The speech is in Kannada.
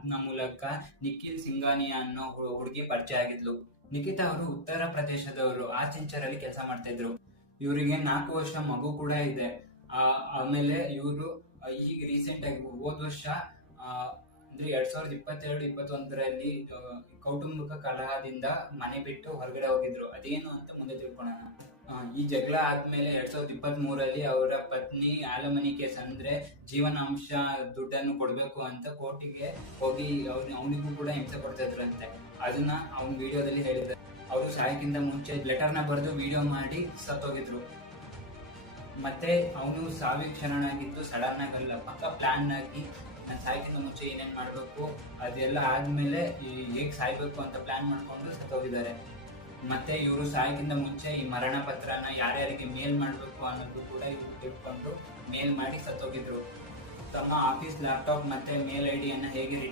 ಆಪ್ನ ಮೂಲಕ ನಿಖಿಲ್ ಸಿಂಘಾನಿಯಾ ಅನ್ನೋ ಹುಡುಗಿ ಪರಿಚಯ ಆಗಿದ್ಲು. ನಿಖಿತಾ ಅವರು ಉತ್ತರ ಪ್ರದೇಶದವರು, ಆ ಸಿಲ್ಚರಲ್ಲಿ ಕೆಲಸ ಮಾಡ್ತಾ ಇದ್ರು. ಇವರಿಗೆ 4 ವರ್ಷ ಮಗು ಕೂಡ ಇದೆ. ಆಮೇಲೆ ಇವರು ಈಗ ರೀಸೆಂಟ್ ಆಗಿ ಹೋದ ವರ್ಷ ಅಂದ್ರೆ 2022-21ರಲ್ಲಿ ಕೌಟುಂಬಿಕ ಕಲಹದಿಂದ ಮನೆ ಬಿಟ್ಟು ಹೊರಗಡೆ ಹೋಗಿದ್ರು. ಅದೇನು ಅಂತ ಮುಂದೆ ತಿಳ್ಕೊಳ್ಳೋಣ. ಈ ಜಗಳ ಆದ್ಮೇಲೆ 2023ರಲ್ಲಿ ಅವರ ಪತ್ನಿ ಆಲಮನಿ ಕೇಸ್ ಅಂದ್ರೆ ಜೀವನಾಂಶ ದುಡ್ಡನ್ನು ಕೊಡ್ಬೇಕು ಅಂತ ಕೋರ್ಟಿಗೆ ಹೋಗಿ ಅವನಿಗೂ ಕೂಡ ಹಿಂಸೆ ಕೊಡ್ತಾ ಇದ್ರಂತೆ. ಅದನ್ನ ಅವ್ನ ವಿಡಿಯೋದಲ್ಲಿ ಹೇಳಿದ್ರು. ಅವರು ಸಾಯಕ್ಕಿಂತ ಮುಂಚೆ ಲೆಟರ್ ನ ಬರೆದು ವಿಡಿಯೋ ಮಾಡಿ ಸತ್ತೋಗಿದ್ರು. ಮತ್ತೆ ಅವನು ಸಾವಿಗೆ ಶರಣಾಗಿದ್ದು ಸಡನ್ ಆಗಲ್ಲ, ಪಕ್ಕ ಪ್ಲಾನ್ ಆಗಿ ನಾನು ಸಾಯಕ್ಕಿಂತ ಮುಂಚೆ ಏನೇನ್ ಮಾಡ್ಬೇಕು ಅದೆಲ್ಲ ಆದ್ಮೇಲೆ ಹೇಗ್ ಸಾಯ್ಬೇಕು ಅಂತ ಪ್ಲಾನ್ ಮಾಡ್ಕೊಂಡು ಸತ್ತೋಗಿದ್ದಾರೆ. ಮತ್ತೆ ಇವರು ಸಾಯಕ್ಕಿಂತ ಮುಂಚೆ ಈ ಮರಣ ಪತ್ರನ ಯಾರ್ಯಾರಿಗೆ ಮೇಲ್ ಮಾಡ್ಬೇಕು ಅನ್ನೋದು ಕೂಡ ಇವ್ರು ತಿಳ್ಕೊಂಡು ಮೇಲ್ ಮಾಡಿ ಸತ್ತೋಗಿದ್ರು. ತಮ್ಮ ಆಫೀಸ್ ಲ್ಯಾಪ್ಟಾಪ್ ಮತ್ತೆ ಮೇಲ್ ಐಡಿಯನ್ನ ಹೇಗೆ ರಿಟರ್ನ್